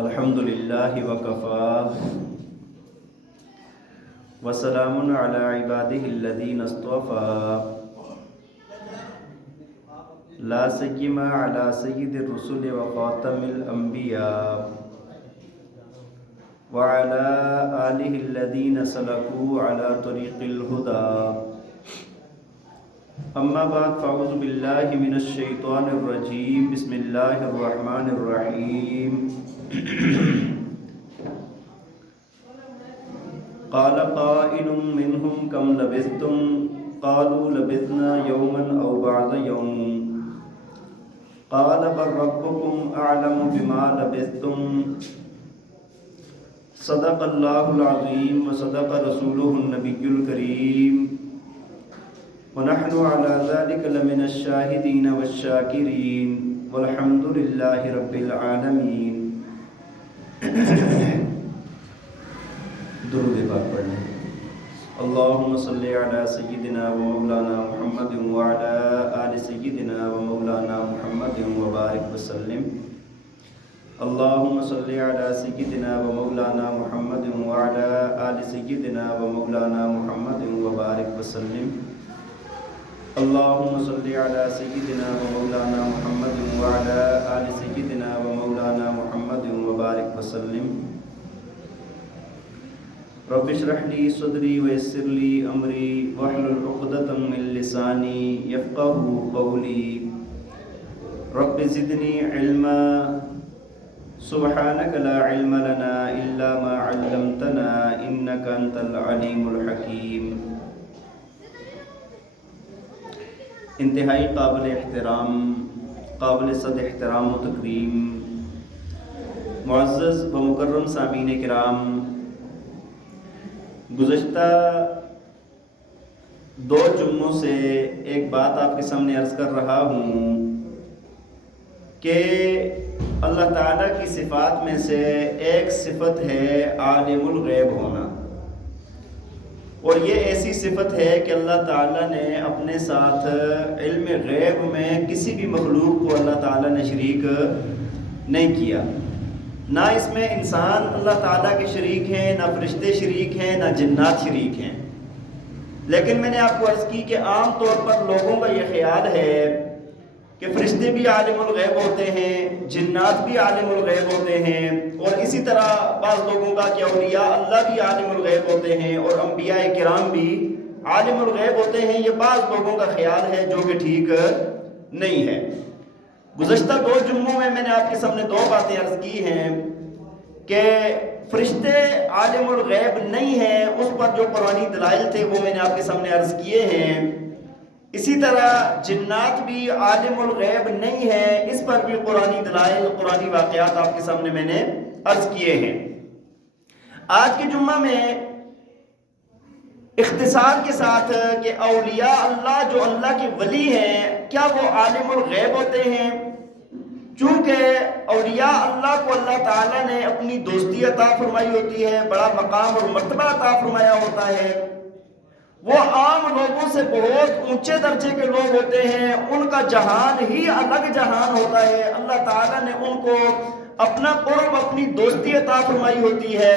الحمد للہ وکفى وسلام علی عباده الذین اصطفى لا سیما علی سید الرسل وخاتم الانبیاء وعلى آلہ الذین سلکوا علی طریق الہدى اما بعد فاعوذ باللہ من الشیطان الرجیم بسم اللہ الرحمن الرحیم قال قائل منهم كم لبثتم قالوا لبثنا يوما أو بعض يوم قال بل ربكم أعلم بما لبثتم صدق الله العظيم وصدق رسوله النبي الكريم ونحن على ذلك لمن الشاهدين والشاكرين والحمد لله رب العالمين درود پاک پڑھیں اللہم صلی علی سیدنا و مولانا محمد وعلی آل سیدنا و مولانا محمد وبارک وسلم اللہم صلی علی سیدنا و مولانا محمد وعلی آل سیدنا و مولانا محمد وبارک وسلم اللہم صلی علی سیدنا و مولانا محمد وعلی آل سیدنا و مولانا محمد وبارک وسلم رب اشرح لي صدري ويسر لي امري واحلل عقدة من لساني يفقهوا قولي رب زدني علما سبحانك لا علم لنا الا ما علمتنا انك انت العليم الحكيم انتہائی قابل احترام، قابل صد احترام و تکریم معزز و مکرم سامعین کرام، گزشتہ 2 جمعوں سے ایک بات آپ کے سامنے عرض کر رہا ہوں کہ اللہ تعالیٰ کی صفات میں سے ایک صفت ہے عالم الغیب ہونا، اور یہ ایسی صفت ہے کہ اللہ تعالیٰ نے اپنے ساتھ علم غیب میں کسی بھی مخلوق کو اللہ تعالیٰ نے شریک نہیں کیا، نہ اس میں انسان اللہ تعالیٰ کے شریک ہیں، نہ فرشتے شریک ہیں، نہ جنات شریک ہیں۔ لیکن میں نے آپ کو عرض کی کہ عام طور پر لوگوں کا یہ خیال ہے کہ فرشتے بھی عالم الغیب ہوتے ہیں، جنات بھی عالم الغیب ہوتے ہیں، اور اسی طرح بعض لوگوں کا کہ اولیاء اللہ بھی عالم الغیب ہوتے ہیں اور انبیاء کرام بھی عالم الغیب ہوتے ہیں۔ یہ بعض لوگوں کا خیال ہے جو کہ ٹھیک نہیں ہے۔ گزشتہ 2 جمعوں میں نے آپ کے سامنے 2 باتیں عرض کی ہیں کہ فرشتے عالم الغیب نہیں ہیں، اس پر جو قرآنی دلائل تھے وہ میں نے آپ کے سامنے عرض کیے ہیں۔ اسی طرح جنات بھی عالم الغیب نہیں ہیں، اس پر بھی قرآنی دلائل، قرآنی واقعات آپ کے سامنے میں نے عرض کیے ہیں۔ آج کے جمعہ میں اختصار کے ساتھ کہ اولیاء اللہ جو اللہ کے ولی ہیں کیا وہ عالم الغیب ہوتے ہیں؟ چونکہ اولیاء اللہ کو اللہ تعالیٰ نے اپنی دوستی عطا فرمائی ہوتی ہے، بڑا مقام اور مرتبہ عطا فرمایا ہوتا ہے، وہ عام لوگوں سے بہت اونچے درجے کے لوگ ہوتے ہیں، ان کا جہان ہی الگ جہان ہوتا ہے، اللہ تعالیٰ نے ان کو اپنا قرب، اپنی دوستی عطا فرمائی ہوتی ہے۔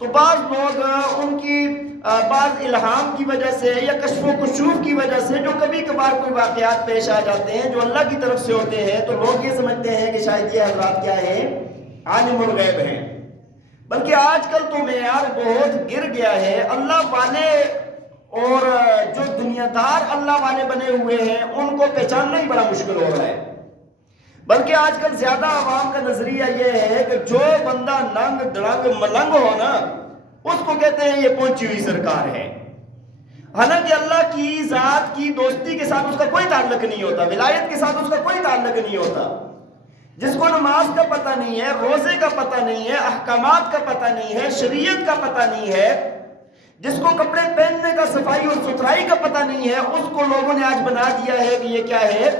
تو بعض لوگ ان کی بعض الہام کی وجہ سے یا کشف و کشوف کی وجہ سے جو کبھی کبھار کوئی واقعات پیش آ جاتے ہیں جو اللہ کی طرف سے ہوتے ہیں، تو لوگ یہ سمجھتے ہیں کہ شاید یہ حضرات کیا ہیں، عالم الغیب ہیں۔ بلکہ آج کل تو معیار بہت گر گیا ہے، اللہ والے اور جو دنیا دار اللہ والے بنے ہوئے ہیں ان کو پہچاننا ہی بڑا مشکل ہو رہا ہے۔ بلکہ آج کل زیادہ عوام کا نظریہ یہ ہے کہ جو بندہ ننگ دڑنگ ملنگ ہو نا اس کو کہتے ہیں یہ پہنچی ہوئی سرکار ہے، حالانکہ اللہ کی ذات کی دوستی کے ساتھ اس کا کوئی تعلق نہیں ہوتا، ولایت کے ساتھ اس کا کوئی تعلق نہیں ہوتا۔ جس کو نماز کا پتہ نہیں ہے، روزے کا پتہ نہیں ہے، احکامات کا پتہ نہیں ہے، شریعت کا پتہ نہیں ہے، جس کو کپڑے پہننے کا صفائی اور ستھرائی کا پتہ نہیں ہے، اس کو لوگوں نے آج بنا دیا ہے کہ یہ کیا ہے،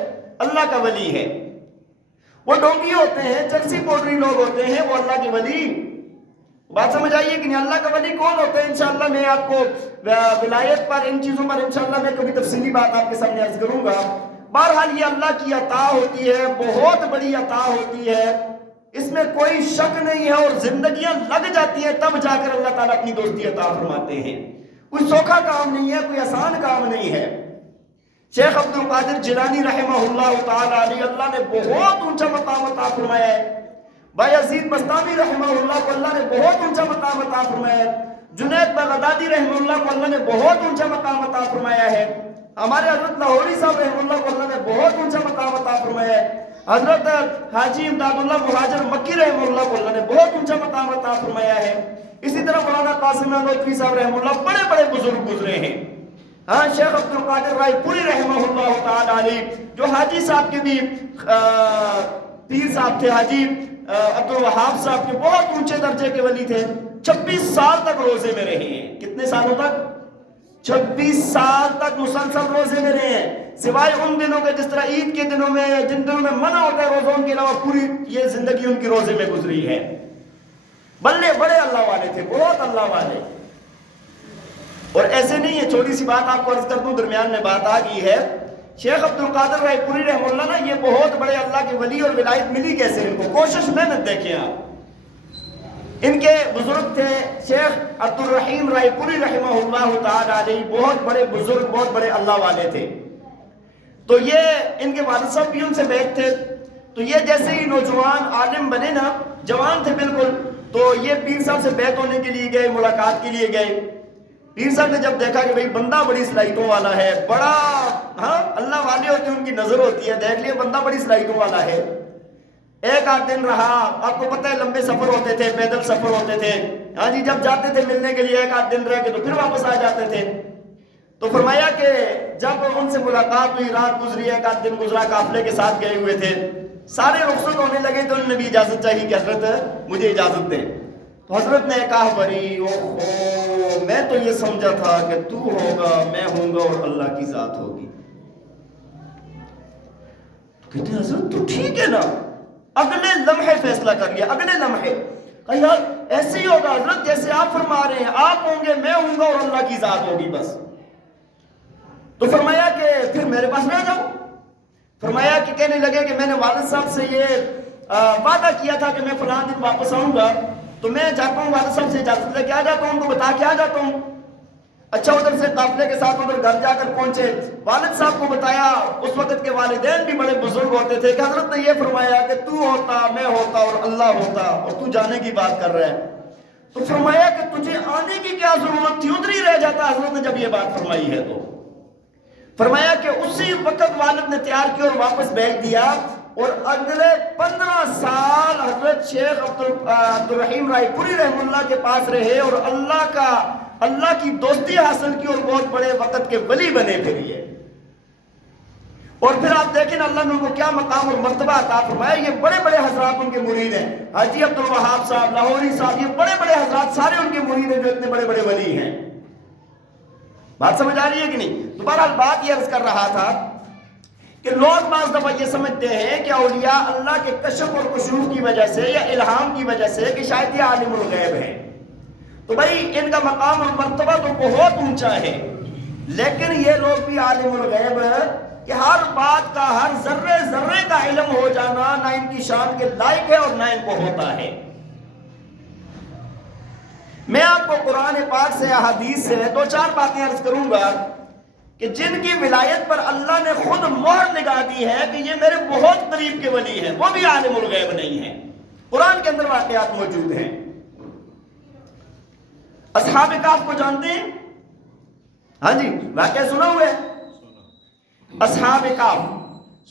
اللہ کا ولی ہے۔ وہ ڈونگی ہوتے ہیں، چرسی پوڈری لوگ ہوتے ہیں، وہ اللہ کے ولی بات سمجھ آئیے کہ نہیں؟ اللہ کا ولی کون ہوتا ہے؟ انشاءاللہ میں آپ کو ولایت پر ان چیزوں پر انشاءاللہ میں کبھی تفصیلی بات آپ کے سامنے عرض کروں گا۔ بہرحال یہ اللہ کی عطا ہوتی ہے، بہت بڑی عطا ہوتی ہے اس میں کوئی شک نہیں ہے، اور زندگیاں لگ جاتی ہیں تب جا کر اللہ تعالیٰ اپنی دوستی عطا فرماتے ہیں۔ کوئی سوکھا کام نہیں ہے، کوئی آسان کام نہیں ہے۔ شیخ عبد القادر جیلانی رحمہ اللہ تعالیٰ علیہ، اللہ نے بہت اونچا مقام عطا فرمایا ہے۔ بایزید بستامی رحمہ اللہ کو اللہ نے بہت اونچا مقام عطا فرمایا ہے۔ جنید بغدادی رحمہ اللہ کو اللہ نے بہت اونچا مقام عطا فرمایا ہے۔ ہمارے حضرت لاہوری صاحب رحمہ اللہ کو اللہ نے بہت اونچا مقام عطا فرمایا ہے۔ حضرت حاجی امداد اللہ مہاجر مکی رحمہ اللہ کو اللہ نے بہت اونچا مقام عطا فرمایا ہے۔ اسی طرح مولانا قاسم نانوتوی صاحب رحمہ اللہ بڑے بڑے بزرگ گزرے ہیں۔ ہاں، شیخ عبد القادر رائے پوری رحمہ اللہ تعالی علیہ، جو حاجی صاحب کے بھی پیر صاحب تھے، حاجی عبد الوہاب صاحب کے بہت اونچے درجے کے ولی تھے، 26 سال تک روزے میں رہے ہیں۔ کتنے سالوں تک؟ 26 سال تک مسلسل روزے میں رہے ہیں، سوائے ان دنوں کے جس طرح عید کے دنوں میں، جن دنوں میں منع ہوتا ہے روزوں کے علاوہ پوری یہ زندگی ان کی روزے میں گزری ہے۔ بلے بڑے اللہ والے تھے، بہت اللہ والے۔ اور ایسے نہیں ہے، چھوٹی سی بات آپ کو عرض کر دوں، درمیان میں بات آ گئی ہے۔ شیخ عبد القادر رائے پوری رحمہ اللہ نا، یہ بہت بڑے اللہ کے ولی اور ولایت ملی کیسے ان کو؟ کوشش محنت دیکھیں آپ۔ ان کے بزرگ تھے شیخ عبد الرحیم رائے پوری رحمہ اللہ تعالی علیہ، بہت بڑے بزرگ، بہت بڑے اللہ والے تھے۔ تو یہ ان کے والد صاحب بھی ان سے بیعت تھے۔ تو یہ جیسے ہی نوجوان عالم بنے نا، جوان تھے بالکل، تو یہ پیر صاحب سے بیعت ہونے کے لیے گئے، ملاقات کے لیے گئے۔ پیر صاحب نے جب دیکھا کہ بھئی بندہ بڑی صلاحیتوں والا ہے، بڑا، ہاں اللہ والے ہوتے ہیں، ان کی نظر ہوتی ہے، دیکھ لیا بندہ بڑی صلاحیتوں والا ہے۔ ایک آدھ دن رہا، آپ کو پتہ ہے لمبے سفر ہوتے تھے، پیدل سفر ہوتے تھے، ہاں جی، جب جاتے تھے ملنے کے لیے ایک آدھ دن رہ کے تو پھر واپس آ جاتے تھے۔ تو فرمایا کہ جب ان سے ملاقات ہوئی، رات گزری، ایک آدھ دن گزرا، قافلے کے ساتھ گئے ہوئے تھے، سارے رخصت ہونے لگے تو انہوں نے بھی اجازت چاہیے کہ حضرت مجھے اجازت دیں۔ تو حضرت نے کہا بری اوہ، میں تو یہ سمجھا تھا کہ تو ہوگا، میں ہوں گا اور اللہ کی ذات ہوگی۔ کہتے ہیں حضرت تو ٹھیک ہے نا، اگلے لمحے فیصلہ کر لیا، اگلے لمحے کہا یار ایسے ہی ہوگا حضرت جیسے آپ فرما رہے ہیں، آپ ہوں گے، میں ہوں گا اور اللہ کی ذات ہوگی بس۔ تو فرمایا کہ پھر میرے پاس رہ جاؤ۔ فرمایا کہ کہنے لگے کہ میں نے والد صاحب سے یہ وعدہ کیا تھا کہ میں فلاں دن واپس آؤں گا، تو میں جاتا ہوں والد صاحب سے اجازت لے کے آ جاتا ہوں، ان کو بتا کے آ جاتا ہوں۔ اچھا، ادھر سے قافلے کے ساتھ ادھر گھر جا کر پہنچے، والد صاحب کو بتایا۔ اس وقت کے والدین بھی بڑے بزرگ ہوتے تھے کہ حضرت نے یہ فرمایا کہ تو ہوتا، میں ہوتا اور اللہ ہوتا، اور تو جانے کی بات کر رہا ہے۔ تو فرمایا کہ تجھے آنے کی کیا ضرورت تھی، ادھر ہی رہ جاتا حضرت نے جب یہ بات فرمائی ہے تو۔ فرمایا کہ اسی وقت والد نے تیار کیا اور واپس بھیج دیا، اور اگلے 15 سال حضرت شیخ عبد الرحیم رائے پوری رحمہ اللہ کے پاس رہے اور اللہ کی دوستی حاصل کی، اور بہت بڑے وقت کے ولی بنے پھر یہ۔ اور پھر آپ دیکھیں اللہ نے ان کو کیا مقام اور مرتبہ عطا فرمایا۔ یہ بڑے بڑے حضرات ان کے مرید ہیں، حاجی عبد الوہاب صاحب، لاہوری صاحب، یہ بڑے بڑے حضرات سارے ان کے مرید ہیں جو اتنے بڑے بڑے ولی ہیں۔ بات سمجھ آ رہی ہے کہ نہیں؟ تو بہرحال بات یہ عرض کر رہا تھا کہ لوگ بعض دفعہ یہ سمجھتے ہیں کہ اولیاء اللہ کے کشف اور کشوف کی وجہ سے یا الہام کی وجہ سے کہ شاید یہ عالم الغیب ہیں۔ تو بھائی ان کا مقام اور مرتبہ تو بہت اونچا ہے، لیکن یہ لوگ بھی عالم الغیب کہ ہر بات کا، ہر ذرے ذرے کا علم ہو جانا نہ ان کی شان کے لائق ہے اور نہ ان کو ہوتا ہے۔ میں آپ کو قرآن پاک سے، احادیث سے 2-4 باتیں عرض کروں گا کہ جن کی ولایت پر اللہ نے خود مہر لگا دی ہے کہ یہ میرے بہت قریب کے ولی ہیں، وہ بھی عالم الغیب نہیں ہیں۔ قرآن کے اندر واقعات موجود ہیں۔ اصحاب کہف کو جانتے ہیں؟ ہاں جی، واقعہ سنا ہوا ہے؟ اصحاب کہف،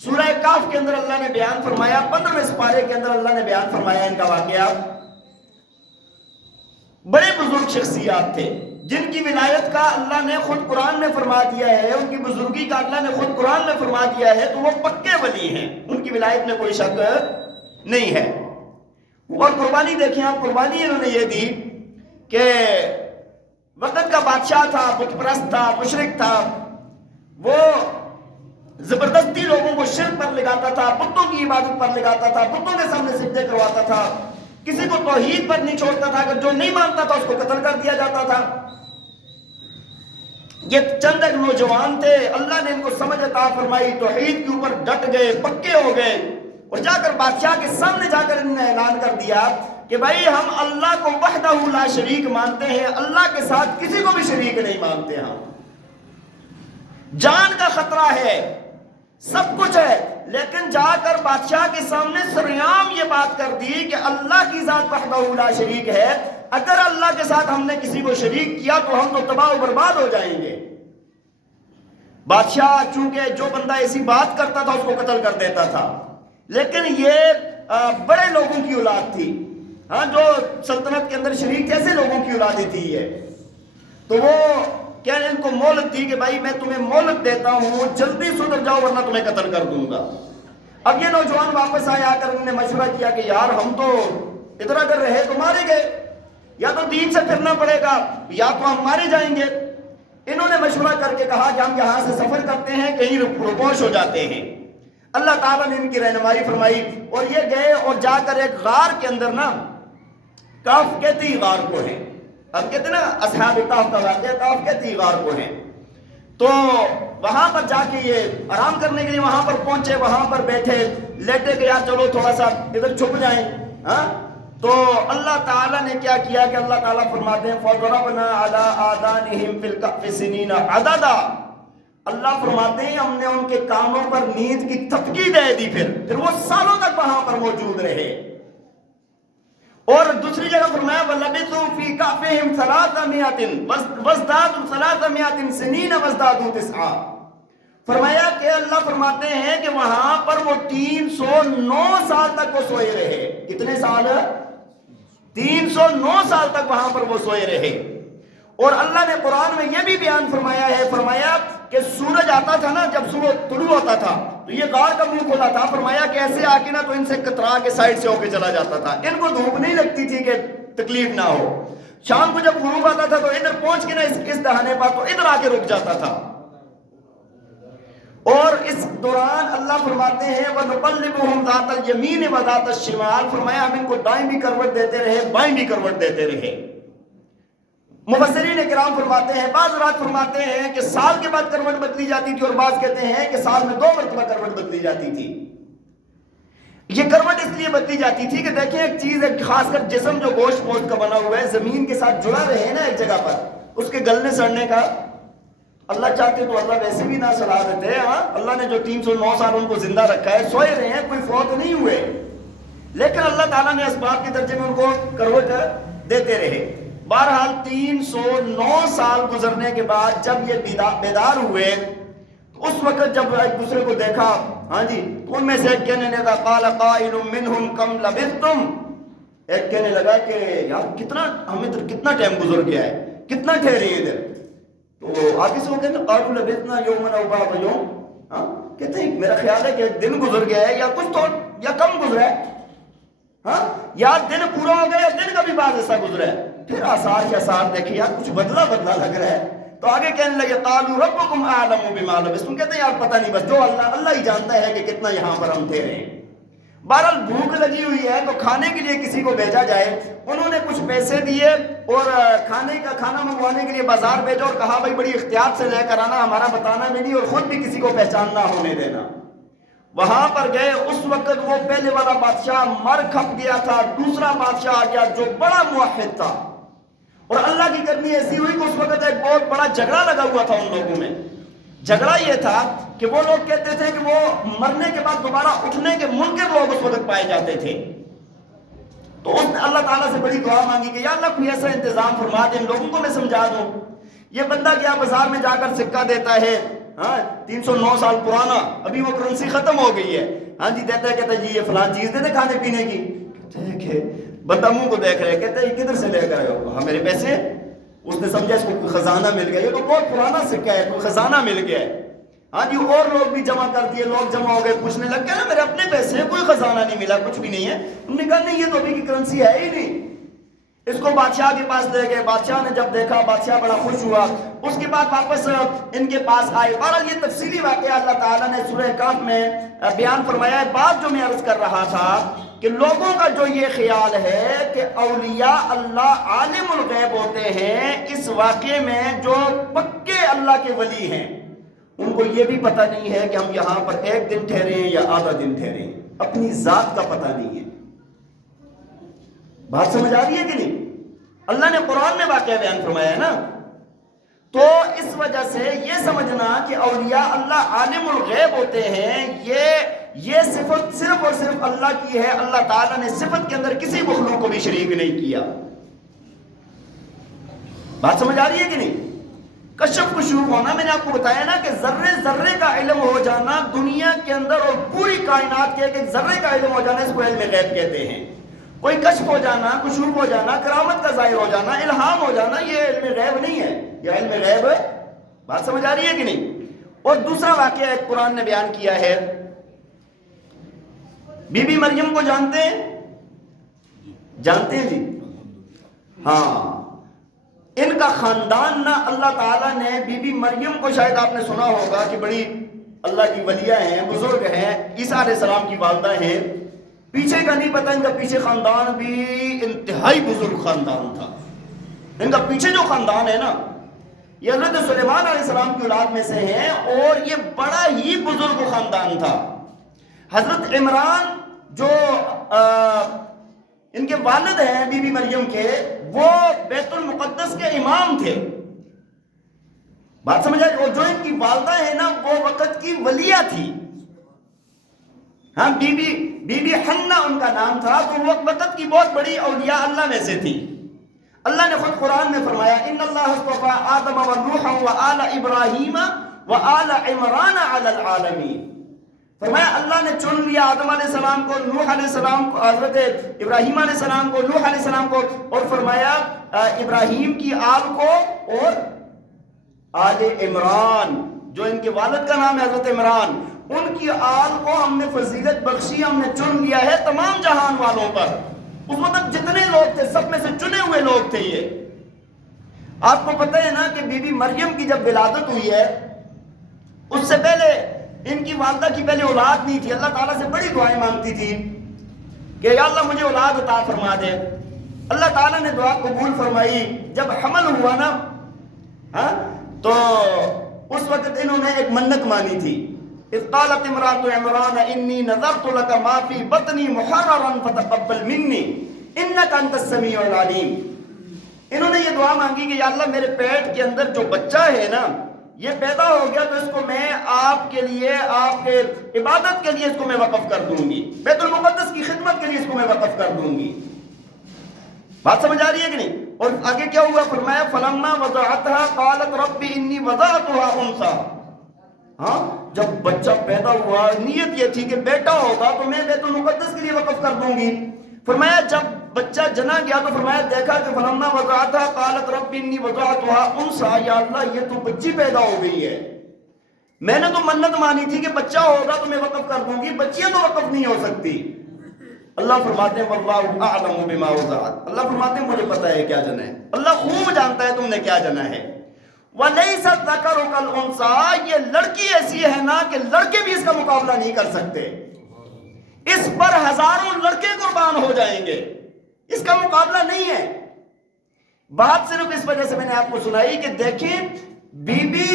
سورہ کہف کے اندر اللہ نے بیان فرمایا، 15ویں سپارے کے اندر اللہ نے بیان فرمایا ان کا واقعہ۔ بڑے بزرگ شخصیات تھے جن کی ولایت کا اللہ نے خود قرآن میں فرما دیا ہے، ان کی بزرگی کا اللہ نے خود قرآن میں فرما دیا ہے، تو وہ پکے ولی ہیں، ان کی ولایت میں کوئی شک نہیں ہے۔ اور قربانی دیکھیں آپ، قربانی انہوں نے یہ دی کہ وقت کا بادشاہ تھا، بت پرست تھا، مشرک تھا، وہ زبردستی لوگوں کو شرک پر لگاتا تھا، بتوں کی عبادت پر لگاتا تھا، بتوں کے سامنے سجدے کرواتا تھا، کسی کو توحید پر نہیں چھوڑتا تھا، اگر جو نہیں مانتا تھا اس کو قتل کر دیا جاتا تھا۔ یہ چند ایک نوجوان تھے، اللہ نے ان کو سمجھ عطا فرمائی، توحید کے اوپر ڈٹ گئے، پکے ہو گئے، اور جا کر بادشاہ کے سامنے جا کر انہوں نے اعلان کر دیا کہ بھائی ہم اللہ کو وحدہ لا شریک مانتے ہیں، اللہ کے ساتھ کسی کو بھی شریک نہیں مانتے ہم۔ جان کا خطرہ ہے، سب کچھ ہے، لیکن جا کر بادشاہ کے سامنے سریعام یہ بات کر دی کہ اللہ کی ذات وحدہ لا شریک ہے، اگر اللہ کے ساتھ ہم نے کسی کو شریک کیا تو ہم تو تباہ و برباد ہو جائیں گے۔ بادشاہ چونکہ جو بندہ ایسی بات کرتا تھا اس کو قتل کر دیتا تھا، لیکن یہ بڑے لوگوں کی اولاد تھی، ہاں جو سلطنت کے اندر شریک تھے، ایسے لوگوں کی اولادیں تھی یہ، تو وہ کیا ان کو مہلت دی کہ بھائی میں تمہیں مہلت دیتا ہوں، جلدی سدھر جاؤ ورنہ تمہیں قتل کر دوں گا۔ اب یہ نوجوان واپس آئے، آ کر انہوں نے مشورہ کیا کہ یار ہم تو ادھر اگر رہے تو مارے گئے، یا تو دین سے پھرنا پڑے گا یا تو ہم مارے جائیں گے۔ انہوں نے مشورہ کر کے کہا کہ ہم یہاں سے سفر کرتے ہیں، کہیں روپوش ہو جاتے ہیں۔ اللہ تعالیٰ نے ان کی رہنمائی فرمائی اور یہ گئے اور جا کر ایک غار کے اندر نا، کاف کہتی غار کو ہے، اب کہتے ہیں نا اصحاب کاف کا واقعہ، کاف کہتی غار کو ہے، تو وہاں پر جا کے یہ آرام کرنے کے لیے وہاں پر پہنچے، وہاں پر بیٹھے لیٹے کہ یار چلو تھوڑا سا ادھر چھپ جائیں، ہاں تو اللہ تعالیٰ نے کیا کیا کہ اللہ تعالیٰ فرماتے ہیں فَضَرَبْنَا عَلَىٰ آذَانِهِمْ فِي الْكَهْفِ سِنِينَ عَدَدًا، اللہ فرماتے ہیں ہم نے ان کے کانوں پر نیند کی تپکی دے دی، پھر وہ سالوں تک وہاں پر موجود رہے۔ اور دوسری جگہ فرمایا وَلَبِثُوا فِي كَهْفِهِمْ 300 وَازْدَادُوا 300 سِنِينَ وَازْدَادُوا 9، فرمایا کہ اللہ فرماتے ہیں کہ وہاں پر وہ 309 سال تک وہ سوئے رہے۔ کتنے سال؟ 309 سال تک وہاں پر وہ سوئے رہے۔ اور اللہ نے قرآن میں یہ بھی بیان فرمایا ہے، فرمایا کہ سورج آتا تھا نا، جب سورج طلوع ہوتا تھا تو یہ غار کا منہ کھلا تھا، فرمایا کہ ایسے آ کے نا تو ان سے کترا کے سائڈ سے ہو کے چلا جاتا تھا، ان کو دھوپ نہیں لگتی تھی کہ تکلیف نہ ہو۔ شام کو جب غروب آتا تھا تو ادھر پہنچ کے نا اس دہانے پر تو ادھر آ کے رک جاتا تھا۔ اور اس دوران اللہ فرماتے ہیں وَنُقَلِّبُهُمْ ذَاتَ الْيَمِينِ وَذَاتَ الشِّمَالِ، فرمایا ہم ان کو دائیں بھی کروٹ دیتے رہے، بائیں بھی کروٹ دیتے رہے۔ مفسرین کرام فرماتے ہیں، بعض رات فرماتے ہیں کہ سال کے بعد کروٹ بدلی جاتی تھی، اور بعض کہتے ہیں کہ سال میں 2 مرتبہ کروٹ بدلی جاتی تھی۔ یہ کروٹ اس لیے بدلی جاتی تھی کہ دیکھیں ایک چیز ہے، خاص کر جسم جو گوشت پوشت کا بنا ہوا ہے زمین کے ساتھ جڑا رہے نا ایک جگہ پر، اس کے گلنے سڑنے کا اللہ چاہتے تو اللہ ویسے بھی نہ سلا دیتے، ہاں اللہ نے جو 309 سال ان کو زندہ رکھا ہے، سوئے رہے ہیں، کوئی فوت نہیں ہوئے، لیکن اللہ تعالیٰ نے اسباب کے درجے میں ان کو کروٹ دیتے رہے۔ بہرحال 309 سال گزرنے کے بعد جب یہ بیدار ہوئے تو اس وقت جب ایک دوسرے کو دیکھا، ہاں جی، تو ان میں سے ایک کہنے لگا قال قائل منہم کم لبثتم، ایک کہنے لگا کہ یار ہمیں ادھر کتنا ٹائم گزر گیا ہے، کتنا ٹھہرے ہیں ادھر، تو آگے سے وہ کہتے ہیں قالوا لبثنا یوما او بعض یوم، ہاں کہتے ہیں میرا خیال ہے کہ دن گزر گیا ہے یا کچھ تو یا کم گزرا ہے، ہاں یا دن پورا ہو گیا یا دن کا بھی بعض ایسا گزرا ہے۔ پھر آثار کے آثار دیکھیں یار کچھ بدلا لگ رہا ہے، تو آگے کہنے لگے قالوا ربکم اعلم بما لبثتم، کہتے ہیں یار پتہ نہیں، بس جو اللہ ہی جانتا ہے کہ کتنا یہاں پر ہم ٹھہرے ہیں۔ بہرحال بھوک لگی ہوئی ہے تو کھانے کے لیے کسی کو بھیجا جائے، انہوں نے کچھ پیسے دیے اور کھانا منگوانے کے لیے بازار بھیجا اور کہا بھائی بڑی احتیاط سے لے کر آنا، ہمارا بتانا بھی نہیں اور خود بھی کسی کو پہچان نہ ہونے دینا۔ وہاں پر گئے، اس وقت وہ پہلے والا بادشاہ مر کھپ گیا تھا، دوسرا بادشاہ آ گیا جو بڑا موحد تھا، اور اللہ کی کرنی ایسی ہوئی کہ اس وقت ایک بہت بڑا جھگڑا لگا ہوا تھا ان لوگوں میں۔ جھگڑا یہ تھا کہ وہ لوگ کہتے تھے کہ وہ مرنے کے بعد دوبارہ اٹھنے کے منکر لوگ اس وقت پائے جاتے تھے، تو اس نے اللہ تعالیٰ سے بڑی دعا مانگی کہ یا اللہ کوئی ایسا انتظام فرما دے، ان لوگوں کو میں سمجھا دوں۔ یہ بندہ کیا بازار میں جا کر سکہ دیتا ہے، ہاں 309 سال پرانا، ابھی وہ کرنسی ختم ہو گئی ہے، ہاں جی دیتا ہے، کہتا ہے جی یہ فلان چیز دے دے کھانے پینے کی، کہتے ہیں کہ بندہ منہ کو دیکھ رہے، کہتے ہیں کدھر سے لے کر آئے ہو؟ ہاں میرے پیسے۔ اس نے سمجھا اس کو کوئی خزانہ مل گیا، یہ تو بہت پرانا سکہ ہے، کوئی خزانہ مل گیا ہے، ہاں جی اور لوگ بھی جمع کر دیے، لوگ جمع ہو گئے، پوچھنے لگ گئے نا میرے اپنے پیسے ہیں، کوئی خزانہ نہیں ملا، کچھ بھی نہیں ہے۔ انہوں نے کہا نہیں یہ تو ابھی کی کرنسی ہے ہی نہیں۔ اس کو بادشاہ کے پاس لے گئے، بادشاہ نے جب دیکھا بادشاہ بڑا خوش ہوا، اس کے بعد واپس ان کے پاس آئے۔ بہرحال یہ تفصیلی واقعہ اللہ تعالیٰ نے سورہ کہف میں بیان فرمایا ہے۔ بات جو میں عرض کر رہا تھا کہ لوگوں کا جو یہ خیال ہے کہ اولیاء اللہ عالم الغیب ہوتے ہیں، اس واقعے میں جو پکے اللہ کے ولی ہیں ان کو یہ بھی پتہ نہیں ہے کہ ہم یہاں پر 1 دن ٹھہرے ہیں یا آدھا دن ٹھہرے ہیں۔ اپنی ذات کا پتہ نہیں ہے. بات سمجھ آ رہی ہے کہ نہیں؟ اللہ نے قرآن میں واقعہ بیان فرمایا ہے نا. تو اس وجہ سے یہ سمجھنا کہ اولیاء اللہ عالم الغیب ہوتے ہیں، یہ صفت صرف اور صرف اللہ کی ہے. اللہ تعالیٰ نے صفت کے اندر کسی مخلوق کو بھی شریک نہیں کیا. بات سمجھ آ رہی ہے کہ نہیں؟ کشف کشوف ہونا، میں نے آپ کو بتایا نا کہ ذرے ذرے کا علم ہو جانا دنیا کے اندر، اور پوری کائنات کے ایک ذرے کا علم ہو جانا، اس کو علم غیب کہتے ہیں. کوئی کشف ہو جانا، کشوف ہو جانا، کرامت کا ظاہر ہو جانا، الہام ہو جانا، یہ علم غیب نہیں ہے، یہ علم غیب ہے. بات سمجھ آ رہی ہے کہ نہیں؟ اور دوسرا واقعہ ایک قرآن نے بیان کیا ہے. بی بی مریم کو جانتے ہیں؟ جانتے ہیں جی؟ ہاں، ان کا خاندان نا، اللہ تعالیٰ نے بی بی مریم کو، شاید آپ نے سنا ہوگا کہ بڑی اللہ کی ولیہ ہیں، بزرگ ہیں، عیسیٰ علیہ السلام کی والدہ ہیں. پیچھے کا نہیں پتہ، ان کا پیچھے خاندان بھی انتہائی بزرگ خاندان تھا. ان کا پیچھے جو خاندان ہے نا، یہ حضرت سلیمان علیہ السلام کی اولاد میں سے ہیں، اور یہ بڑا ہی بزرگ خاندان تھا. حضرت عمران جو ان کے والد ہیں بی بی مریم کے، وہ بیت المقدس کے امام تھے. بات سمجھ آئی؟ اور جو ان کی والدہ ہے نا، وہ وقت کی ولیہ تھی. ہاں، بی بی حنہ ان کا نام تھا. تو وہ وقت کی بہت بڑی اولیاء اللہ میں سے تھی. اللہ نے خود قرآن میں فرمایا، ان اللہ اصطفى آدم و نوحا و آل ابراہیم و آل عمران علی العالمین. فرمایا اللہ نے چن لیا آدم علیہ السلام کو، نوح علیہ السلام کو، حضرت ابراہیم علیہ السلام کو، نوح علیہ السلام کو، اور فرمایا ابراہیم کی آل کو اور آل عمران، جو ان کے والد کا نام ہے حضرت عمران، ان کی آل کو ہم نے فضیلت بخشی، ہم نے چن لیا ہے تمام جہان والوں پر. اس وقت جتنے لوگ تھے سب میں سے چنے ہوئے لوگ تھے یہ. آپ کو پتہ ہے نا کہ بی بی مریم کی جب ولادت ہوئی ہے، اس سے پہلے ان کی والدہ کی پہلے اولاد نہیں تھی. اللہ تعالیٰ سے بڑی دعائیں مانگتی تھی کہ یا اللہ مجھے اولاد عطا فرما دے. اللہ تعالیٰ نے دعا قبول فرمائی. جب حمل ہوا نا، تو اس وقت انہوں نے ایک منت مانی تھی. اذ قالت امرأة عمران انی نذرت لك ما فی بطنی محررا فتقبل منی انک انت السمیع العلیم. انہوں نے یہ دعا مانگی کہ یا اللہ میرے پیٹ کے اندر جو بچہ ہے نا، یہ پیدا ہو گیا تو اس کو میں آپ کے لیے، آپ کے عبادت کے لیے اس کو میں وقف کر دوں گی، بیت المقدس کی خدمت کے لیے اس کو میں وقف کر دوں گی. بات سمجھ آ رہی ہے کہ نہیں؟ اور آگے کیا ہوا؟ فرمایا فلما وضعتها قالت رب انی وضعتها انثى. ہاں، جب بچہ پیدا ہوا نیت یہ تھی کہ بیٹا ہوگا تو میں بیت المقدس کے لیے وقف کر دوں گی. فرمایا جب بچہ جنا گیا تو فرمایا دیکھا کہ فلما وضعتها قالت رب انی وضعتها انثى. یا اللہ یہ تو بچی پیدا ہو گئی ہے، میں نے تو منت مانی تھی کہ بچہ ہوگا تو میں وقف کر دوں گی، بچیاں تو وقف نہیں ہو سکتی. اللہ فرماتے ہیں واللہ اعلم بما وضعت. اللہ فرماتے ہیں مجھے پتہ ہے کیا جنا ہے، اللہ خوب جانتا ہے تم نے کیا جنا ہے. وَلَيْسَ الذَّكَرُ كَالْأُنثَىٰ. یہ لڑکی ایسی ہے نا کہ لڑکے بھی اس کا مقابلہ نہیں کر سکتے. اس پر ہزاروں لڑکے قربان ہو جائیں گے، اس کا مقابلہ نہیں ہے. بات صرف اس وجہ سے میں نے آپ کو سنائی کہ دیکھیں بی بی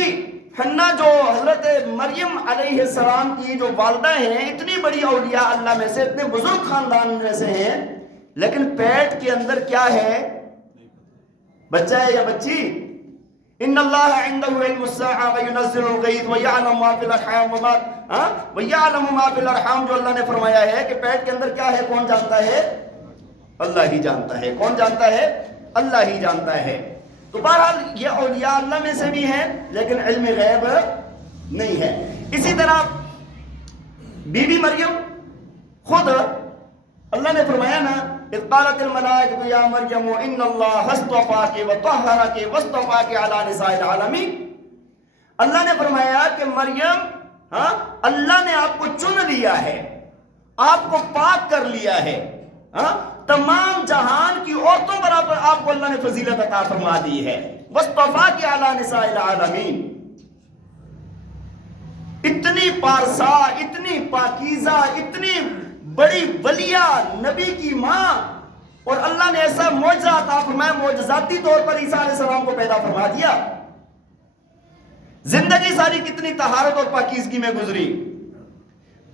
حنہ جو حضرت مریم علیہ السلام کی جو والدہ ہیں، اتنی بڑی اولیاء اللہ میں سے، اتنے بزرگ خاندان میں سے ہیں، لیکن پیٹ کے اندر کیا ہے؟ بچہ ہے یا بچی؟ ان اللہ عنده علم الساعة وينزل الغيث ويعلم ما في الارحام ويعلم ما في الارحام. جو اللہ نے فرمایا ہے کہ پیٹ کے اندر کیا ہے کون جانتا ہے؟ اللہ ہی جانتا ہے. کون جانتا ہے؟ اللہ ہی جانتا ہے. تو بہرحال یہ اولیاء اللہ میں سے بھی ہیں لیکن علم غیب نہیں ہے. اسی طرح بی بی مریم خود اللہ نے فرمایا نا اذ قالت الملائکۃ یا مریم ان اللہ اصطفاک وطہرک واصطفاک علی نساء العالمین. اللہ نے فرمایا کہ مریم، ہاں، اللہ نے آپ کو چن لیا ہے، آپ کو پاک کر لیا ہے، ہاں، تمام جہان کی عورتوں پر آپ کو اللہ نے فضیلت عطا فرما دی ہے. واصطفاک علی نساء العالمین. اتنی پارسا، اتنی پاکیزہ، اتنی بڑی ولیہ، نبی کی ماں، اور اللہ نے ایسا معجزہ عطا فرمایا، معجزاتی طور پر عیسیٰ علیہ السلام کو پیدا فرما دیا. زندگی ساری کتنی طہارت اور پاکیزگی میں گزری.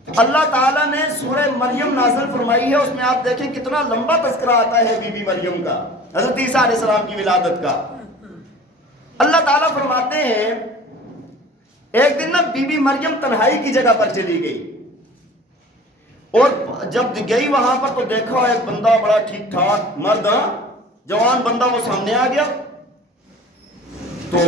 اللہ تعالیٰ نے سورہ مریم نازل فرمائی ہے، اس میں آپ دیکھیں کتنا لمبا تذکرہ آتا ہے بی بی مریم کا، حضرت عیسیٰ علیہ السلام کی ولادت کا۔ اللہ تعالیٰ فرماتے ہیں ایک دن نا بی بی مریم تنہائی کی جگہ پر چلی گئی، اور جب گئی وہاں پر تو دیکھا ایک بندہ بڑا ٹھیک ٹھاک مرد، جوان بندہ وہ سامنے آ گیا، تو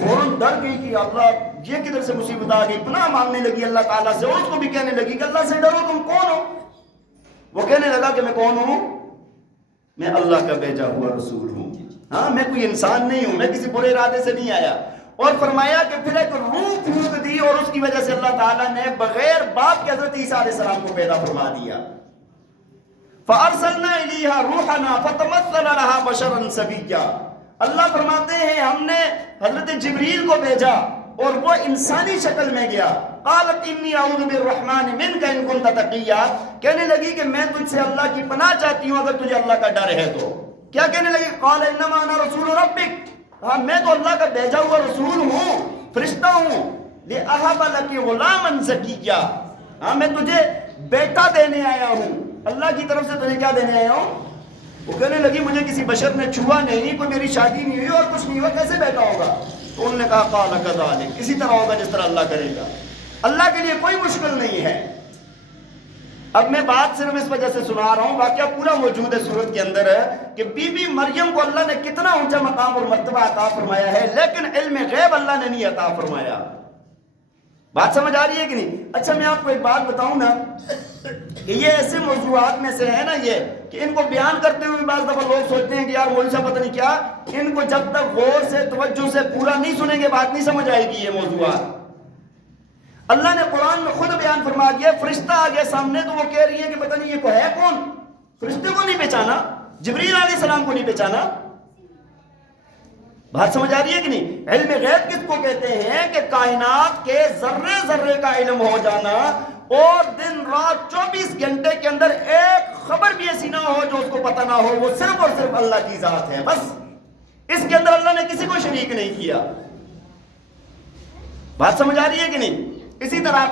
فوراً ڈر گئی کہ اللہ یہ کدھر سے مصیبت آ گئی، پناہ مانگنے لگی اللہ تعالیٰ سے، اور اس کو بھی کہنے لگی کہ اللہ سے ڈرو، تم کون ہو؟ وہ کہنے لگا کہ میں کون ہوں؟ میں اللہ کا بھیجا ہوا رسول ہوں، ہاں میں کوئی انسان نہیں ہوں، میں کسی برے ارادے سے نہیں آیا۔ اور فرمایا کہ پھر ایک روح پھونک دی، اور اس کی وجہ سے اللہ تعالیٰ نے بغیر باپ کے حضرت عیسیٰ علیہ السلام کو پیدا فرما دیا۔ فَأَرْسَلْنَا إِلَيْهَا رُوحَنَا فَتَمَثَّلَ لَهَا بَشَرًا سَوِيًّا، اللہ فرماتے ہیں ہم نے حضرت جبریل کو بھیجا اور وہ انسانی شکل میں گیا۔ قالت انی اعوذ بالرحمن منک ان کنت تقیا، کہنے لگی کہ میں تجھ سے اللہ کی پناہ چاہتی ہوں اگر تجھے اللہ کا ڈر ہے تو۔ کیا کہنے لگی؟ قال انما انا رسول ربک، ہاں میں تو اللہ کا بھیجا ہوا رسول ہوں، فرشتہ ہوں، لأہب لک غلاما زکیا، ہاں میں تجھے بیٹا دینے آیا ہوں، اللہ کی طرف سے تجھے کیا دینے آیا ہوں؟ وہ کہنے لگی مجھے کسی بشر نے چھوا نہیں، کوئی میری شادی نہیں ہوئی اور کچھ نہیں ہوا، کیسے بیٹا ہوگا؟ تو انہوں نے کہا قال کذالک، اسی طرح ہوگا جس طرح اللہ کرے گا، اللہ کے لیے کوئی مشکل نہیں ہے۔ اب میں بات صرف اس وجہ سے سنا رہا ہوں، واقعہ پورا موجود ہے سورت کے اندر ہے کہ بی بی مریم کو اللہ نے کتنا اونچا مقام اور مرتبہ عطا فرمایا ہے، لیکن علم غیب اللہ نے نہیں عطا فرمایا۔ بات سمجھ آ رہی ہے کہ نہیں؟ اچھا میں آپ کو ایک بات بتاؤں نا کہ یہ ایسے موضوعات میں سے ہے نا یہ کہ ان کو بیان کرتے ہوئے بعض دفعہ لوگ سوچتے ہیں کہ یار مولوی صاحب پتہ نہیں کیا، ان کو جب تک غور سے توجہ سے پورا نہیں سنیں گے بات نہیں سمجھ آئے گی۔ یہ موضوعات اللہ نے قرآن میں خود بیان فرما دیا، فرشتہ آ گیا سامنے تو وہ کہہ رہی ہے کہ پتہ نہیں یہ کو ہے کون، فرشتے کو نہیں پہچانا، جبریل علیہ السلام کو نہیں پہچانا۔ بات سمجھ آ رہی ہے کہ نہیں؟ علم غیب کس کو کہتے ہیں کہ کائنات کے ذرے ذرے کا علم ہو جانا، اور دن رات 24 گھنٹے کے اندر ایک خبر بھی ایسی نہ ہو جو اس کو پتہ نہ ہو، وہ صرف اور صرف اللہ کی ذات ہے، بس اس کے اندر اللہ نے کسی کو شریک نہیں کیا۔ بات سمجھ آ رہی ہے کہ نہیں؟ اسی طرح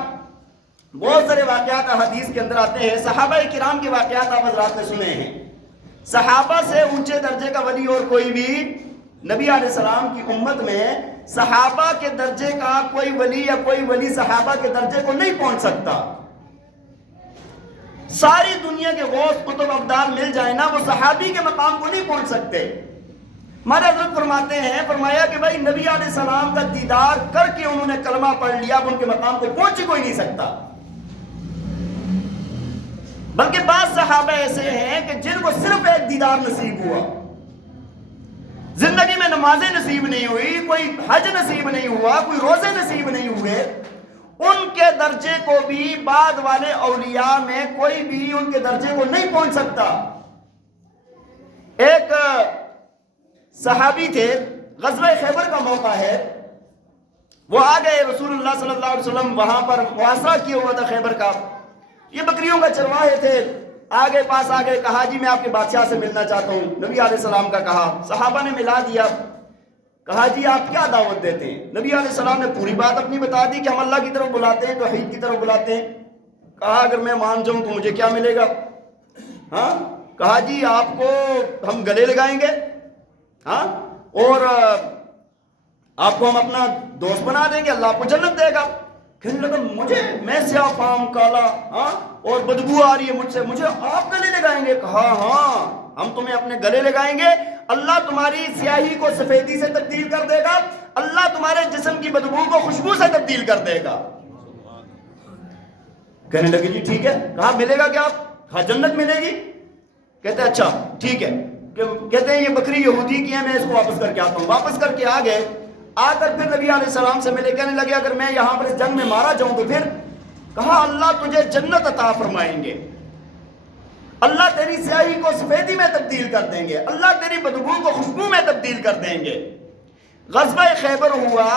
بہت سارے واقعات حدیث کے اندر آتے ہیں، صحابہ کرام کے واقعات آپ حضرات نے سنے ہیں۔ صحابہ سے اونچے درجے کا ولی اور کوئی بھی نبی علیہ السلام کی امت میں صحابہ کے درجے کا کوئی ولی یا کوئی ولی صحابہ کے درجے کو نہیں پہنچ سکتا۔ ساری دنیا کے غوث قطب ابدال مل جائیں نا، وہ صحابی کے مقام کو نہیں پہنچ سکتے۔ ہمارے حضرت فرماتے ہیں، فرمایا کہ بھائی نبی علیہ السلام کا دیدار کر کے انہوں نے کلمہ پڑھ لیا، اب ان کے مقام کو پہنچ ہی کوئی نہیں سکتا۔ بلکہ بعض صحابہ ایسے ہیں کہ جن کو صرف ایک دیدار نصیب ہوا، زندگی میں نمازیں نصیب نہیں ہوئی، کوئی حج نصیب نہیں ہوا، کوئی روزے نصیب نہیں ہوئے، ان کے درجے کو بھی بعد والے اولیاء میں کوئی بھی ان کے درجے کو نہیں پہنچ سکتا۔ ایک صحابی تھے، غزوہ خیبر کا موقع ہے، وہ آ گئے، رسول اللہ صلی اللہ علیہ وسلم وہاں پر محاصرہ کیا ہوا تھا خیبر کا، یہ بکریوں کا چرواہے تھے، آگے پاس آ گئے، کہا جی میں آپ کے بادشاہ سے ملنا چاہتا ہوں، نبی علیہ السلام کا کہا، صحابہ نے ملا دیا، کہا جی آپ کیا دعوت دیتے ہیں؟ نبی علیہ السلام نے پوری بات اپنی بتا دی کہ ہم اللہ کی طرف بلاتے ہیں، توحید کی طرف بلاتے ہیں۔ کہا اگر میں مان جاؤں تو مجھے کیا ملے گا؟ ہاں کہا جی آپ کو ہم گلے لگائیں گے، ہاں اور آپ کو ہم اپنا دوست بنا دیں گے، اللہ آپ کو جنت دے گا۔ کہنے لگا مجھے، میں سیاہ فام کالا، ہاں اور بدبو آ رہی ہے مجھ سے، مجھے آپ گلے لگائیں گے؟ کہا ہاں ہم تمہیں اپنے گلے لگائیں گے، اللہ تمہاری سیاہی کو سفیدی سے تبدیل کر دے گا، اللہ تمہارے جسم کی بدبو کو خوشبو سے تبدیل کر دے گا۔ کہنے لگے جی ٹھیک ہے، کہا ملے گا کیا؟ کہا جنت ملے گی۔ کہتے اچھا ٹھیک ہے، کہتے ہیں یہ بکری یہودی کی ہے، میں اس کو واپس کر کے آتا ہوں۔ واپس کر کے آ گئے، آ کر پھر نبی علیہ السلام سے ملے، کہنے لگے اگر میں یہاں پر اس جنگ میں مارا جاؤں تو پھر؟ کہا اللہ تجھے جنت عطا فرمائیں گے، اللہ تیری سیاہی کو سفیدی میں تبدیل کر دیں گے، اللہ تیری بدبو کو خوشبو میں تبدیل کر دیں گے۔ غزوہ خیبر ہوا،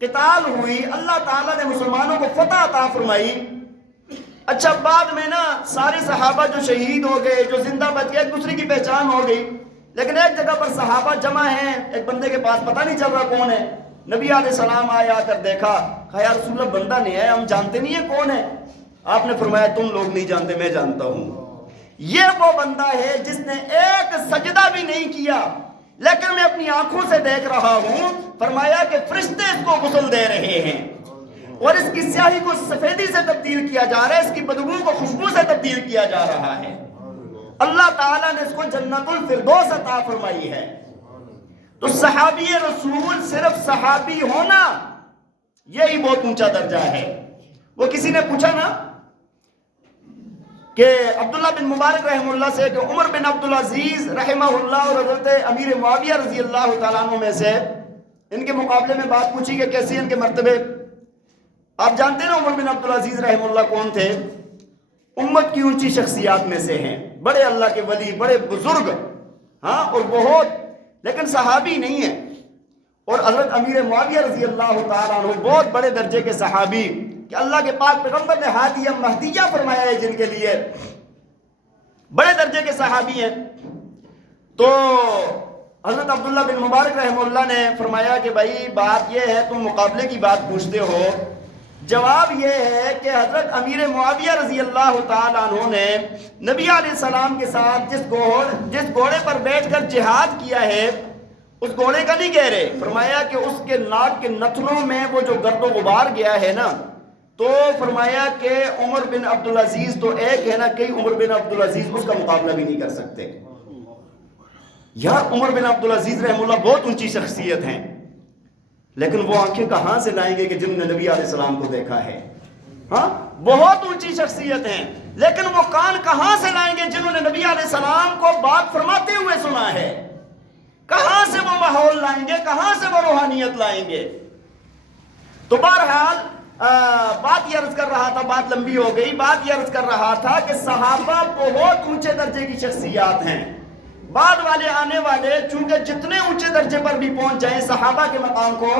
قتال ہوئی، اللہ تعالیٰ نے مسلمانوں کو فتح عطا فرمائی۔ اچھا بعد میں نا سارے صحابہ جو شہید ہو گئے، جو زندہ بچ گئے، ایک دوسرے کی پہچان ہو گئی، لیکن ایک جگہ پر صحابہ جمع ہیں، ایک بندے کے پاس پتہ نہیں چل رہا کون ہے۔ نبی علیہ السلام آیا کر دیکھا، کہا یا رسول اللہ بندہ نہیں ہے، ہم جانتے نہیں ہیں کون ہے۔ آپ نے فرمایا تم لوگ نہیں جانتے، میں جانتا ہوں۔ یہ وہ بندہ ہے جس نے ایک سجدہ بھی نہیں کیا، لیکن میں اپنی آنکھوں سے دیکھ رہا ہوں، فرمایا کہ فرشتے اس کو غسل دے رہے ہیں، اور اس کی سیاہی کو سفیدی سے تبدیل کیا جا رہا ہے، اس کی بدبو کو خوشبو سے تبدیل کیا جا رہا ہے۔ اللہ تعالیٰ نے اس کو جنت الفردوس عطا فرمائی ہے۔ تو صحابی رسول صرف صحابی ہونا یہی بہت اونچا درجہ ہے۔ وہ کسی نے پوچھا نا کہ عبداللہ بن مبارک رحمہ اللہ سے کہ عمر بن عبدالعزیز رحمہ اللہ اور حضرت امیر معاویہ رضی اللہ تعالیٰ عنہ میں سے ان کے مقابلے میں بات پوچھی کہ کیسی ان کے مرتبے۔ آپ جانتے ہیں نا عمر بن عبدالعزیز رحمہ اللہ کون تھے؟ امت کی اونچی شخصیات میں سے ہیں، بڑے اللہ کے ولی، بڑے بزرگ، ہاں، اور بہت، لیکن صحابی نہیں ہیں۔ اور حضرت امیر معاویہ رضی اللہ تعالیٰ عنہ بہت بڑے درجے کے صحابی کہ اللہ کے پاک پیغمبر نے ہادیہ مہدیہ فرمایا ہے جن کے لیے، بڑے درجے کے صحابی ہیں۔ تو حضرت عبداللہ بن مبارک رحمہ اللہ نے فرمایا کہ بھائی بات یہ ہے، تم مقابلے کی بات پوچھتے ہو، جواب یہ ہے کہ حضرت امیر معاویہ رضی اللہ تعالیٰ عنہ نے نبی علیہ السلام کے ساتھ جس گھوڑے پر بیٹھ کر جہاد کیا ہے، اس گھوڑے کا نہیں کہہ رہے، فرمایا کہ اس کے ناک کے نتنوں میں وہ جو گرد و غبار گیا ہے نا، تو فرمایا کہ عمر بن عبدالعزیز تو ایک ہے نا، کئی عمر بن عبدالعزیز اس کا مقابلہ بھی نہیں کر سکتے۔ یار عمر بن عبدالعزیز رحمہ اللہ بہت اونچی شخصیت ہیں، لیکن وہ آنکھیں کہاں سے لائیں گے کہ جنہوں نے نبی علیہ السلام کو دیکھا ہے؟ ہاں، بہت اونچی شخصیت ہیں، لیکن وہ کان کہاں سے لائیں گے جنہوں نے نبی علیہ السلام کو بات فرماتے ہوئے سنا ہے؟ کہاں سے وہ ماحول لائیں گے، کہاں سے وہ روحانیت لائیں گے؟ تو بہرحال بات یہ عرض کر رہا تھا، بات لمبی ہو گئی، بات یہ عرض کر رہا تھا کہ صحابہ بہت اونچے درجے کی شخصیات ہیں۔ بعد والے آنے والے چونکہ جتنے اونچے درجے پر بھی پہنچ جائیں صحابہ کے مقام کو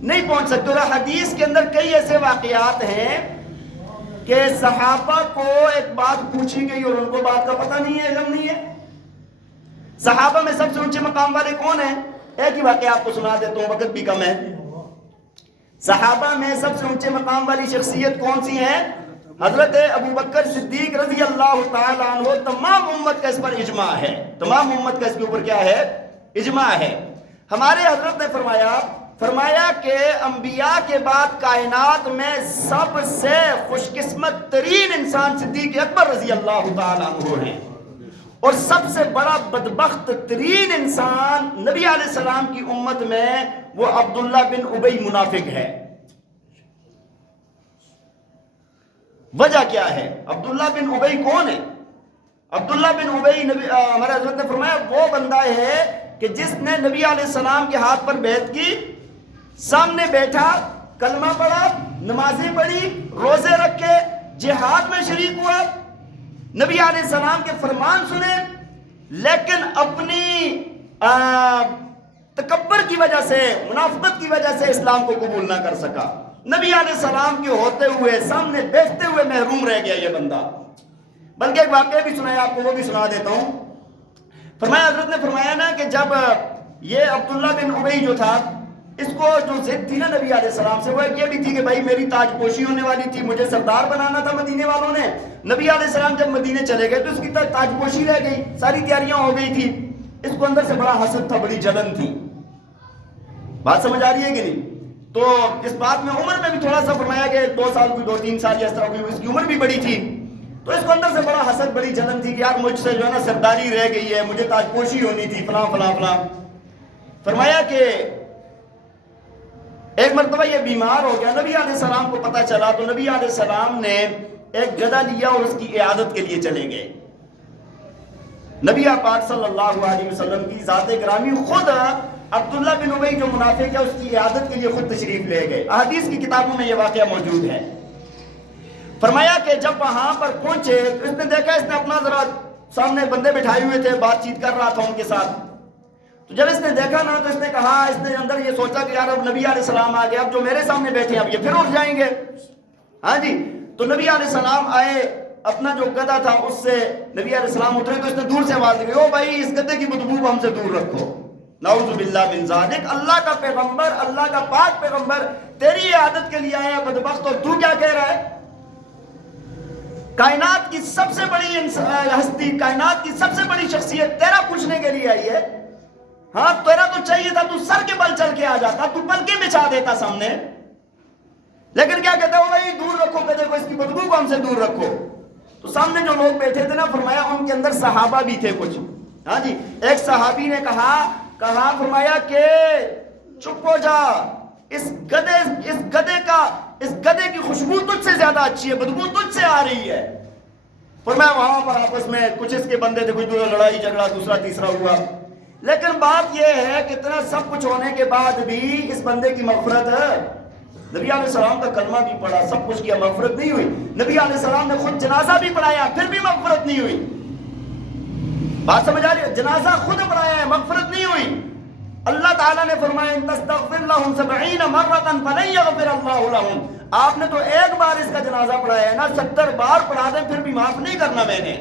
نہیں پہنچ سکتے۔ اور حدیث کے اندر کئی ایسے واقعات ہیں کہ صحابہ کو ایک بات پوچھی گئی اور ان کو بات کا پتہ نہیں ہے، علم نہیں ہے۔ صحابہ میں سب سے اونچے مقام والے کون ہیں؟ ایک ہی واقعہ آپ کو سنا دیتا ہوں، وقت بھی کم ہے۔ صحابہ میں سب سے اونچے مقام والی شخصیت کون سی ہے؟ حضرت ابو بکر صدیق رضی اللہ تعالیٰ عنہ۔ تمام امت کا اس پر اجماع ہے، تمام امت کا اس کے اوپر کیا ہے؟ اجماع ہے۔ ہمارے حضرت نے فرمایا کہ انبیاء کے بعد کائنات میں سب سے خوش قسمت ترین انسان صدیق اکبر رضی اللہ تعالیٰ عنہ ہیں، اور سب سے بڑا بدبخت ترین انسان نبی علیہ السلام کی امت میں وہ عبداللہ بن ابی منافق ہے۔ وجہ کیا ہے؟ عبداللہ بن ابی کون ہے؟ عبداللہ بن ابی ہمارے حضرت نے فرمایا وہ بندہ ہے کہ جس نے نبی علیہ السلام کے ہاتھ پر بیعت کی، سامنے بیٹھا، کلمہ پڑھا، نمازیں پڑھی، روزے رکھے، جہاد میں شریک ہوا، نبی علیہ السلام کے فرمان سنے، لیکن اپنی تکبر کی وجہ سے، منافقت کی وجہ سے اسلام کو قبول نہ کر سکا۔ نبی علیہ السلام کے ہوتے ہوئے، سامنے دیکھتے ہوئے محروم رہ گیا یہ بندہ۔ بلکہ ایک واقعہ بھی سنایا آپ کو، وہ بھی سنا دیتا ہوں۔ فرمایا حضرت نے فرمایا نا کہ جب یہ عبداللہ بن ابی جو تھا، اس کو جو ضد تھی نا نبی علیہ السلام سے، وہ یہ بھی تھی کہ بھائی میری تاج پوشی ہونے والی تھی، مجھے سردار بنانا تھا مدینے والوں نے۔ نبی علیہ السلام جب مدینے چلے گئے تو اس کی تاج پوشی رہ گئی، ساری تیاریاں ہو گئی تھی، اس کو اندر سے بڑا حسد تھا، بڑی جلن تھی۔ بات سمجھ آ رہی ہے کہ نہیں؟ تو اس بات میں عمر میں بھی تھوڑا سا فرمایا کہ 2 سال کوئی 2-3 سال یا اس طرح کوئی، اس کی عمر بھی بڑی تھی، تو اس کو اندر سے بڑا حسد، بڑی جلن تھی کہ یار مجھ سے جو ہے نا سرداری رہ گئی ہے، مجھے تاج پوشی ہونی تھی، فلاں فلاں فلاں۔ فرمایا کہ ایک مرتبہ یہ بیمار ہو گیا، نبی علیہ السلام کو پتہ چلا، تو نبی علیہ السلام نے ایک گدھا لیا اور اس کی عیادت کے لیے چلے گئے۔ نبی پاک صلی اللہ علیہ وسلم کی ذات گرامی خود عبداللہ بن ابی جو منافق ہے اس کی عیادت کے لیے خود تشریف لے گئے۔ احادیث کی کتابوں میں یہ واقعہ موجود ہے۔ فرمایا کہ جب وہاں پر پہنچے تو اس نے دیکھا، اس نے اپنا ذرا سامنے بندے بٹھائے ہوئے تھے، بات چیت کر رہا تھا ان کے ساتھ، تو جب اس نے دیکھا نا تو اس نے کہا، اس نے اندر یہ سوچا کہ یار اب نبی علیہ السلام آ گئے، اب جو میرے سامنے بیٹھے ہیں اب یہ پھر اٹھ جائیں گے۔ ہاں جی، تو نبی علیہ السلام آئے، اپنا جو گدھا تھا اس سے نبی علیہ السلام اترے تو اس نے دور سے آواز دی، او بھائی اس گدھے کی بدبو کو ہم سے دور رکھو، نعوذ باللہ من ذالک۔ اللہ کا پیغمبر، اللہ کا پاک پیغمبر تیری عادت کے لیے آیا بدبخت، اور تو کیا کہہ رہا ہے؟ کائنات کی سب سے بڑی ہستی، کائنات کی سب سے بڑی شخصیت تیرا پوچھنے کے لیے آئی ہے. ہاں تیرا تو چاہیے تھا تو سر کے بل چل کے آ جاتا، تو پلکیں بچھا دیتا سامنے. لیکن کیا کہتا ہے بھائی دور رکھو، کہتے کو اس کی بدبو کو ہم سے دور رکھو. تو سامنے جو لوگ بیٹھے تھے نا، فرمایا ان کے اندر صحابہ بھی تھے کچھ. ہاں جی، ایک صحابی نے کہا فرمایا کہ چپ ہو جا، اس گدے کی خوشبو تجھ سے زیادہ اچھی ہے، بدبو تجھ سے آ رہی ہے. فرمایا وہاں پر آپس میں کچھ اس کے بندے تھے، کچھ لڑائی جھگڑا دوسرا تیسرا ہوا. لیکن بات یہ ہے کہ اتنا سب کچھ ہونے کے بعد بھی اس بندے کی مغفرت ہے. نبی علیہ السلام کا کلمہ بھی پڑھا، سب کچھ کیا، مغفرت نہیں ہوئی. نبی علیہ السلام نے خود جنازہ بھی پڑھایا، پھر بھی مغفرت نہیں ہوئی. بات سمجھ آ رہی ہے؟ جنازہ خود پڑھایا ہے، مغفرت نہیں ہوئی. اللہ تعالیٰ نے فرمایا ان تستغفر لهم 70 مرة فلن يغفر الله لهم. آپ نے تو ایک بار اس کا جنازہ پڑھایا ہے نا، 70 بار پڑھا دیں پھر بھی معاف نہیں کرنا میں نے.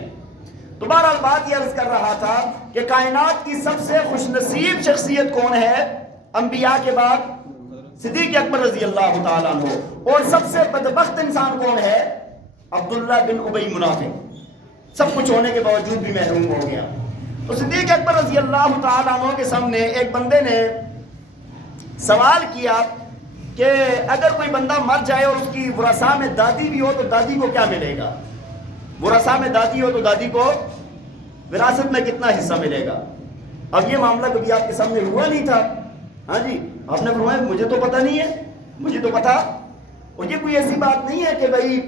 تو بہرحال بات یہ عرض کر رہا تھا کہ کائنات کی سب سے خوش نصیب شخصیت کون ہے انبیاء کے بعد؟ صدیق اکبر رضی اللہ تعالیٰ عنہ. اور سب سے بدبخت انسان کون ہے؟ عبداللہ بن ابی منافق. سب کچھ ہونے کے باوجود بھی محروم ہو گیا. تو صدیق اکبر رضی اللہ تعالیٰ عنہ کے سامنے ایک بندے نے سوال کیا کہ اگر کوئی بندہ مر جائے اور اس کی ورثاء میں دادی بھی ہو تو دادی کو کیا ملے گا؟ ورثاء میں دادی ہو تو دادی کو وراثت میں کتنا حصہ ملے گا؟ اب یہ معاملہ کبھی آپ کے سامنے ہوا نہیں تھا. ہاں جی، آپ نے فرمایا مجھے تو پتہ نہیں ہے، مجھے تو پتہ. اور یہ کوئی ایسی بات نہیں ہے کہ بھائی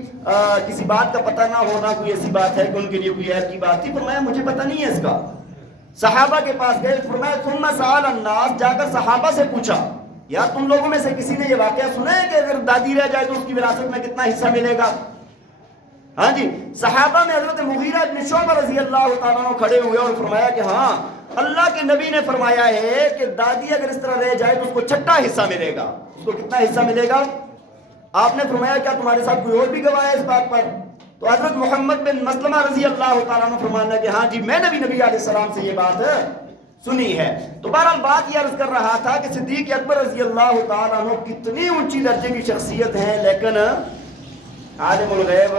کسی بات کا پتہ نہ ہونا کوئی ایسی بات ہے کہ ان کے لیے کوئی عیب کی بات تھی. فرمایا مجھے پتہ نہیں ہے اس کا. صحابہ کے پاس گئے، فرمایا ثم سأل الناس، جا کر صحابہ سے پوچھا یار تم لوگوں میں سے کسی نے یہ واقعہ سنا ہے کہ اگر دادی رہ جائے تو اس کی وراثت میں کتنا حصہ ملے گا؟ ہاں جی، صحابہ میں حضرت مغیرہ بن شعبہ رضی اللہ تعالیٰ عنہ کھڑے ہوئے اور فرمایا کہ ہاں اللہ کے نبی نے فرمایا ہے کہ دادی اگر اس طرح رہ جائے تو اس کو چھٹا حصہ ملے گا. اس کو کتنا حصہ ملے گا؟ آپ نے فرمایا کیا تمہارے ساتھ کوئی اور بھی گواہ ہے اس بات پر؟ تو حضرت محمد بن مسلمہ رضی اللہ تعالیٰ عنہ فرمانا کہ ہاں جی میں نے بھی نبی علیہ السلام سے یہ بات سنی ہے. تو بہرحال بات یہ عرض کر رہا تھا کہ صدیق اکبر رضی اللہ تعالیٰ عنہ کتنی اونچی درجے کی شخصیت ہیں، لیکن عالم الغیب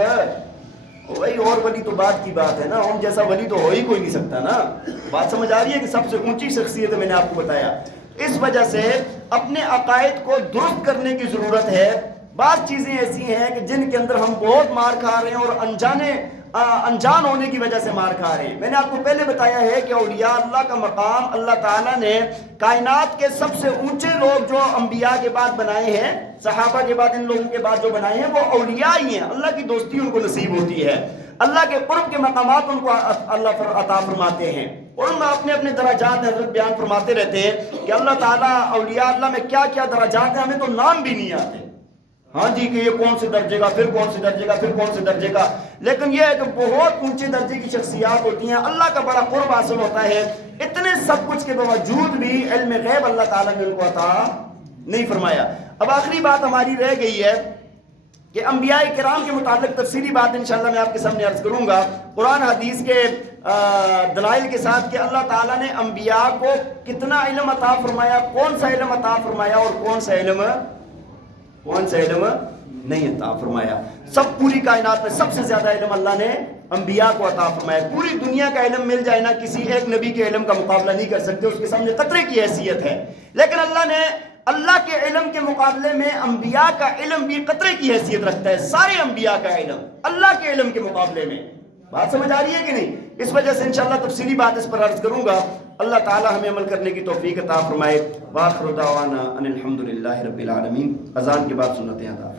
وہی اور ولی تو بات کی بات ہے نا، ہم جیسا ولی تو ہو ہی کوئی نہیں سکتا نا. بات سمجھ آ رہی ہے کہ سب سے اونچی شخصیت میں نے آپ کو بتایا. اس وجہ سے اپنے عقائد کو درست کرنے کی ضرورت ہے. بعض چیزیں ایسی ہیں کہ جن کے اندر ہم بہت مار کھا رہے ہیں اور انجان ہونے کی وجہ سے مار کھا رہے ہیں. میں نے آپ کو پہلے بتایا ہے کہ اولیاء اللہ کا مقام اللہ تعالیٰ نے کائنات کے سب سے اونچے لوگ جو انبیاء کے بعد بنائے ہیں، صحابہ کے بعد ان لوگوں کے بعد جو بنائے ہیں وہ اولیاء ہی ہیں. اللہ کی دوستی ان کو نصیب ہوتی ہے، اللہ کے قرب کے مقامات ان کو اللہ عطا فرماتے ہیں. اور ان میں اپنے اپنے درجات حضرت بیان فرماتے رہتے ہیں کہ اللہ تعالیٰ اولیاء اللہ میں کیا کیا درجات ہیں، ہمیں تو نام بھی نہیں آتے. ہاں جی کہ یہ کون سے درجے کا، پھر کون سے درجے کا، پھر کون سے درجے کا. لیکن یہ ہے کہ بہت اونچے درجے کی شخصیات ہوتی ہیں، اللہ کا بڑا قرب حاصل ہوتا ہے. اتنے سب کچھ کے باوجود بھی علم غیب اللہ تعالیٰ نے ان کو عطا نہیں فرمایا. اب آخری بات ہماری رہ گئی ہے کہ انبیاء کرام کے متعلق تفصیلی بات انشاءاللہ میں آپ کے سامنے عرض کروں گا قرآن حدیث کے دلائل کے ساتھ کہ اللہ تعالیٰ نے انبیاء کو کتنا علم عطا فرمایا، کون سا علم عطا فرمایا اور کون سا علم نہیں عطا فرمایا. سب پوری کائنات میں سب سے زیادہ علم اللہ نے انبیاء کو عطا فرمایا. پوری دنیا کا علم مل جائے نا، کسی ایک نبی کے علم کا مقابلہ نہیں کر سکتے، اس کے سامنے قطرے کی حیثیت ہے. لیکن اللہ کے علم کے مقابلے میں انبیاء کا علم بھی قطرے کی حیثیت رکھتا ہے. سارے انبیاء کا علم اللہ کے علم کے مقابلے میں. بات سمجھ آ رہی ہے کہ نہیں؟ اس وجہ سے انشاءاللہ تفصیلی بات اس پر عرض کروں گا. اللہ تعالی ہمیں عمل کرنے کی توفیق عطا فرمائے. وآخر دعوانا ان الحمدللہ رب العالمین. اذان کے بعد سنتیں ادا.